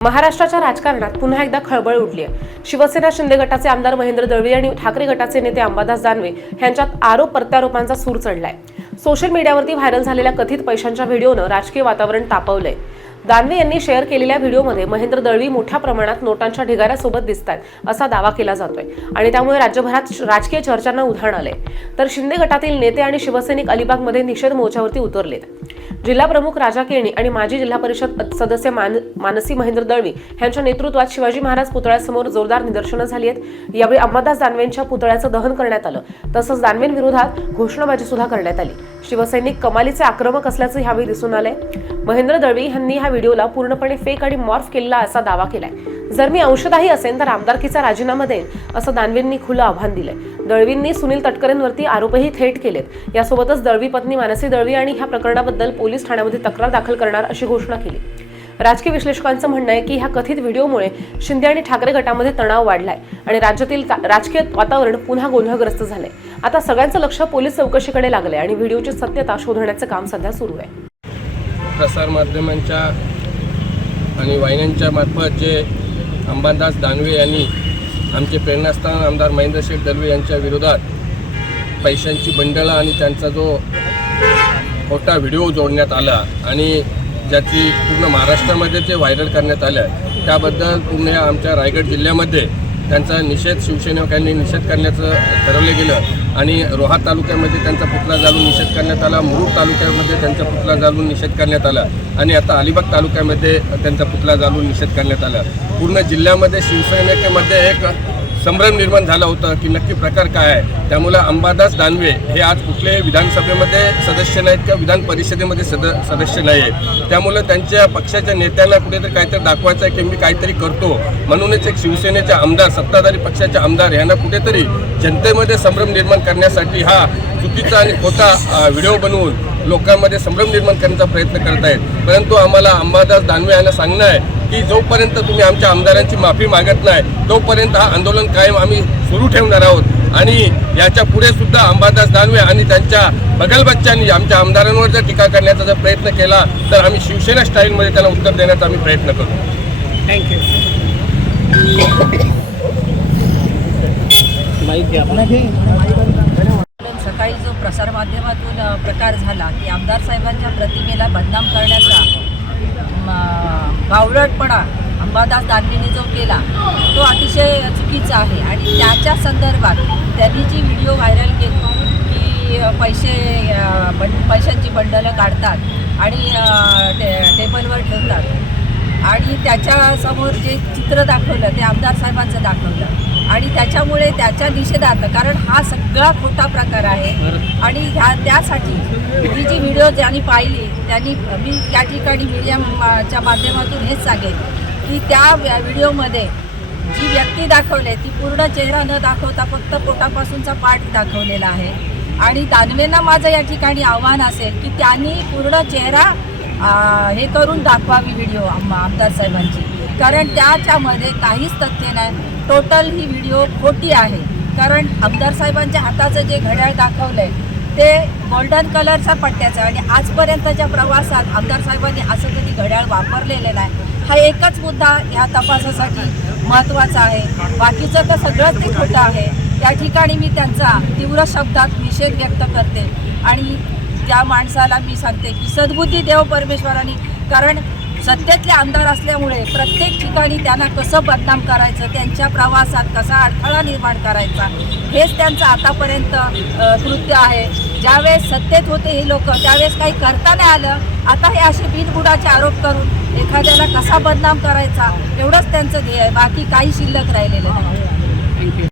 महाराष्ट्राच्या राजकारणात पुन्हा एकदा खळबळ उडली आहे। शिवसेना शिंदे गटाचे आमदार महेंद्र दळवी आणि ठाकरे गटाचे नेते अंबादास दानवे यांच्यात आरोप प्रत्यारोपांचा सूर चढलाय। सोशल मीडियावरती व्हायरल झालेल्या कथित पैशांच्या व्हिडिओनं राजकीय वातावरण तापवलंय। दानवे यांनी शेअर केलेल्या व्हिडिओमध्ये महेंद्र दळवी मोठ्या प्रमाणात नोटांच्या ढिगाऱ्यासोबत दिसतात असा दावा केला जातोय आणि त्यामुळे राज्यभरात राजकीय चर्चांना उधाण आलंय। तर शिंदे गटातील नेते आणि शिवसैनिक अलिबागमध्ये निषेध मोर्चावरती उतरलेत। जिल्हा प्रमुख राजा केणी आणि माजी जिल्हा परिषद सदस्य मानसी महेंद्र दळवी यांच्या नेतृत्वात शिवाजी महाराज पुतळ्यासमोर जोरदार निदर्शनं झाली आहेत। यावेळी अंबादास दानवेंच्या पुतळ्याचं दहन करण्यात आलं, तसंच दानवेंविरोधात घोषणाबाजी सुद्धा करण्यात आली। शिवसैनिक कमालीचे आक्रमक असल्याचं यावेळी दिसून आलंय। महेंद्र दळवी यांनी ह्या व्हिडिओला पूर्णपणे फेक आणि मॉर्फ केलेला असा दावा केलाय। जर मी अंशदाही असेल तर आमदारकीचा राजीनामा देईन असं दानवेंनी खुलं आव्हान दिलंय। दळवींनी सुनील तटकरेंवरती आरोपही थेट केलेत। यासोबतच दळवी पत्नी मानसी दळवी आणि ह्या प्रकरणाबद्दल पोलीस ठाण्यामध्ये तक्रार दाखल करणार अशी घोषणा केली। राजकीय विश्लेषकांचं म्हणणं आहे की ह्या कथित व्हिडिओमुळे शिंदे आणि ठाकरे गटामध्ये तणाव वाढलाय आणि राज्यातील राजकीय वातावरण पुन्हा गोंधळग्रस्त झालंय। आता सगळ्यांचं लक्ष पोलीस चौकशीकडे लागलंय आणि व्हिडिओची सत्यता शोधण्याचं काम सध्या सुरू आहे। प्रसार माध्यमांच्या आणि वाहिन्यांच्या मार्फत जे अंबादास दानवे यांनी आमचे प्रेरणास्थान आमदार महेंद्र शेठ दळवी यांच्या विरोधात पैशांची बंडलं आणि त्यांचा जो खोटा व्हिडिओ जोडण्यात आला आणि ज्याची पूर्ण महाराष्ट्रामध्ये ते व्हायरल करण्यात आलं आहे, त्याबद्दल पूर्ण आमच्या रायगड जिल्ह्यामध्ये त्यांचा निषेध शिवसैनिकांनी निषेध करण्याचं ठरवलं गेलं आणि रोहा तालुक्यामध्ये त्यांचा पुतळा जाळून निषेध करण्यात आला, मुरुड तालुक्यामध्ये त्यांचा पुतळा जाळून निषेध करण्यात आला आणि आता अलिबाग तालुक्यामध्ये त्यांचा पुतळा जाळून निषेध करण्यात आला। पूर्ण जिल्ह्यामध्ये शिवसैनिकेमध्ये एक संभ्रम निर्माण झाला होता की नक्की प्रकार काय आहे। त्यामुळे अंबादास दानवे हे आज कुठल्याही विधानसभेमध्ये सदस्य नाहीत किंवा विधान परिषदेमध्ये सदस्य नाही आहेत। त्यामुळे त्यांच्या पक्षाच्या नेत्यांना कुठेतरी काहीतरी दाखवायचं आहे की मी काहीतरी करतो, म्हणूनच एक शिवसेनेचे आमदार सत्ताधारी पक्षाचे आमदार यांना कुठेतरी जनतेमध्ये संभ्रम निर्माण करण्यासाठी हा चुकीचा आणि खोटा व्हिडिओ बनवून लोकांमध्ये संभ्रम निर्माण करण्याचा प्रयत्न करत आहेत। परंतु आम्हाला अंबादास दानवे यांना सांगणं आहे की जोपर्यंत तुम्ही आमच्या आमदारांची माफी मागत नाही तोपर्यंत हा आंदोलन कायम आम्ही सुरू ठेवणार आहोत आणि याच्या पुढे सुद्धा अंबादास दानवे आणि त्यांच्या बगलबच्च्यांनी आमच्या आमदारांवर जर टीका करण्याचा जर प्रयत्न केला तर आम्ही शिवसेना स्टाईलमध्ये त्यांना उत्तर देण्याचा आम्ही प्रयत्न करू। थँक्यू। सकाळी जो प्रसारमाध्यमातून प्रकार झाला की आमदार साहेबांच्या प्रतिमेला बदनाम करण्याचा बावळटपणा अंबादास दानवेंनी जो केला तो अतिशय चुकीचा आहे आणि त्याच्या संदर्भात त्यांनी जी व्हिडिओ व्हायरल केली की पैशांची बंडलं काढतात आणि टेबलवर ठेवतात आणि त्याच्यासमोर जे चित्र दाखवलं ते आमदार साहेबांचं दाखवलं आणि त्याच्यामुळे त्याच्या निषेधार्थ, कारण हा सगळा खोटा प्रकार आहे आणि त्यासाठी ही जी व्हिडिओ ज्यांनी पाहिली त्यांनी मी या ठिकाणी मीडियाच्या माध्यमातून हेच सांगेन की त्या व्हिडिओमध्ये जी व्यक्ती दाखवली ती पूर्ण चेहरा न दाखवता फक्त पोटापासूनचा पाठ दाखवलेला आहे आणि दानवेंना माझं या ठिकाणी आव्हान असेल की त्यांनी पूर्ण चेहरा हे करून दाखवावी व्हिडिओ आमदार साहेबांची, कारण त्याच्यामध्ये काहीच तथ्य नाही। टोटल ही व्हिडिओ खोटी आहे, कारण आमदार साहेबांच्या हाताचं जे घड्याळ दाखवलं आहे ते गोल्डन कलरचा पट्ट्याचा आणि आजपर्यंतच्या प्रवासात आमदार साहेबांनी असं कधी घड्याळ वापरलेलं नाही। हा एकच मुद्दा ह्या तपासासाठी महत्त्वाचा आहे, बाकीचं तर सगळंच ते खोटं आहे। त्या ठिकाणी मी त्यांचा तीव्र शब्दात निषेध व्यक्त करते आणि त्या माणसाला मी सांगते की सद्बुद्धी देव परमेश्वरांनी, कारण सत्तेतले आमदार असल्यामुळे प्रत्येक ठिकाणी त्यांना कसं बदनाम करायचं, त्यांच्या प्रवासात कसा अडथळा निर्माण करायचा हेच त्यांचं आतापर्यंत कृत्य आहे। ज्यावेळेस सत्तेत होते हे लोक त्यावेळेस काही करता नाही आलं, आता हे असे बिनबुडाचे आरोप करून एखाद्याला कसा बदनाम करायचा एवढंच त्यांचं ध्येय आहे, बाकी काही शिल्लक राहिलेलं नाही।